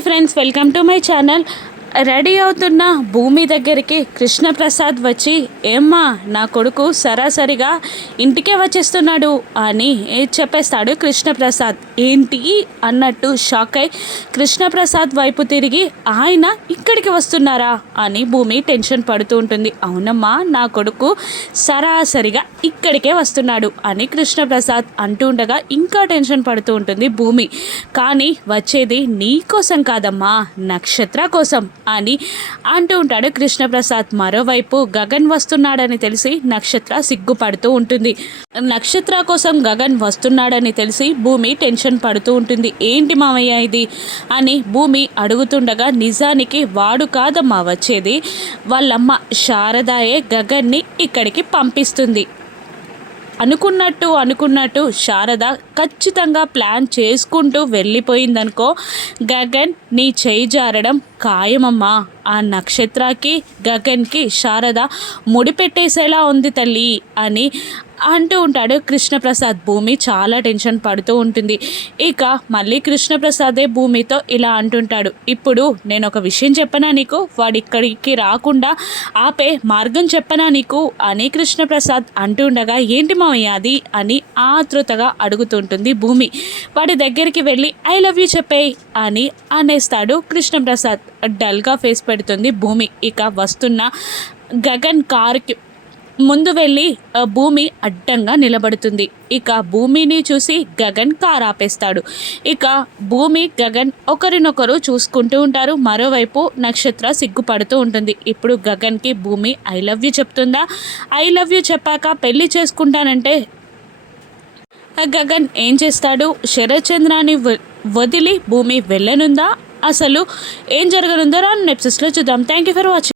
Hi friends, welcome to my channel. Ready అవుతున్న భూమి దగ్గరికి కృష్ణప్రసాద్ వచ్చి, ఏమ్మా నా కొడుకు సరాసరిగా ఇంటికే వచ్చేస్తున్నాడు అని చెప్పేస్తాడు కృష్ణప్రసాద్. ఏంటి అన్నట్టు షాక్ అయి కృష్ణప్రసాద్ వైపు తిరిగి, ఆయన ఇక్కడికి వస్తున్నారా అని భూమి టెన్షన్ పడుతూ ఉంటుంది. అవునమ్మా, నా కొడుకు సరాసరిగా ఇక్కడికే వస్తున్నాడు అని కృష్ణప్రసాద్ అంటూ ఉండగా ఇంకా టెన్షన్ పడుతూ ఉంటుంది భూమి. కానీ వచ్చేది నీ కోసం కాదమ్మా, నక్షత్ర కోసం అని అంటూ ఉంటాడు కృష్ణప్రసాద్. మరోవైపు గగన్ వస్తున్నాడని తెలిసి నక్షత్ర సిగ్గుపడుతూ ఉంటుంది. నక్షత్ర కోసం గగన్ వస్తున్నాడని తెలిసి భూమి టెన్షన్ పడుతూ ఉంటుంది. ఏంటి మామయ్య ఇది అని భూమి అడుగుతుండగా, నిజానికి వాడు కాదమ్మా వచ్చేది, వాళ్ళమ్మ శారదాయే గగన్ని ఇక్కడికి పంపిస్తుంది. అనుకున్నట్టు శారద ఖచ్చితంగా ప్లాన్ చేసుకుంటూ వెళ్ళిపోయిందనుకో, గగన్ నీ చేయి జారడం ఖాయమమ్మా. ఆ నక్షత్రకి గగన్కి శారద ముడిపెట్టేసేలా ఉంది తల్లి అని అంటూ ఉంటాడు కృష్ణప్రసాద్. భూమి చాలా టెన్షన్ పడుతూ ఉంటుంది. ఇక మళ్ళీ కృష్ణప్రసాదే భూమితో ఇలా అంటుంటాడు, ఇప్పుడు నేను ఒక విషయం చెప్పనా నీకు, వాడు ఇక్కడికి రాకుండా ఆపే మార్గం చెప్పనా నీకు అని కృష్ణప్రసాద్ అంటూ ఉండగా, ఏంటి మావయ్య అది అని ఆతృతగా అడుగుతుంటుంది భూమి. వాడి దగ్గరికి వెళ్ళి ఐ లవ్ యూ చెప్పేయ్ అని అనేస్తాడు కృష్ణప్రసాద్. డల్గా ఫేస్ పెడుతుంది భూమి. ఇక వస్తున్న గగన్ కారుకి ముందు వెళ్ళి భూమి అడ్డంగా నిలబడుతుంది. ఇక భూమిని చూసి గగన్ కారు ఆపేస్తాడు. ఇక భూమి గగన్ ఒకరినొకరు చూసుకుంటూ ఉంటారు. మరోవైపు నక్షత్ర సిగ్గుపడుతూ ఉంటుంది. ఇప్పుడు గగన్కి భూమి ఐ లవ్ యూ చెప్తుందా? ఐ లవ్ యూ చెప్పాక పెళ్లి చేసుకుంటానంటే గగన్ ఏం చేస్తాడు? శరత్చంద్రాన్ని వదిలి భూమి వెళ్ళనుందా? అసలు ఏం జరగనుందో రాను ఎపిసోడ్స్లో చూద్దాం. Thank you for watching.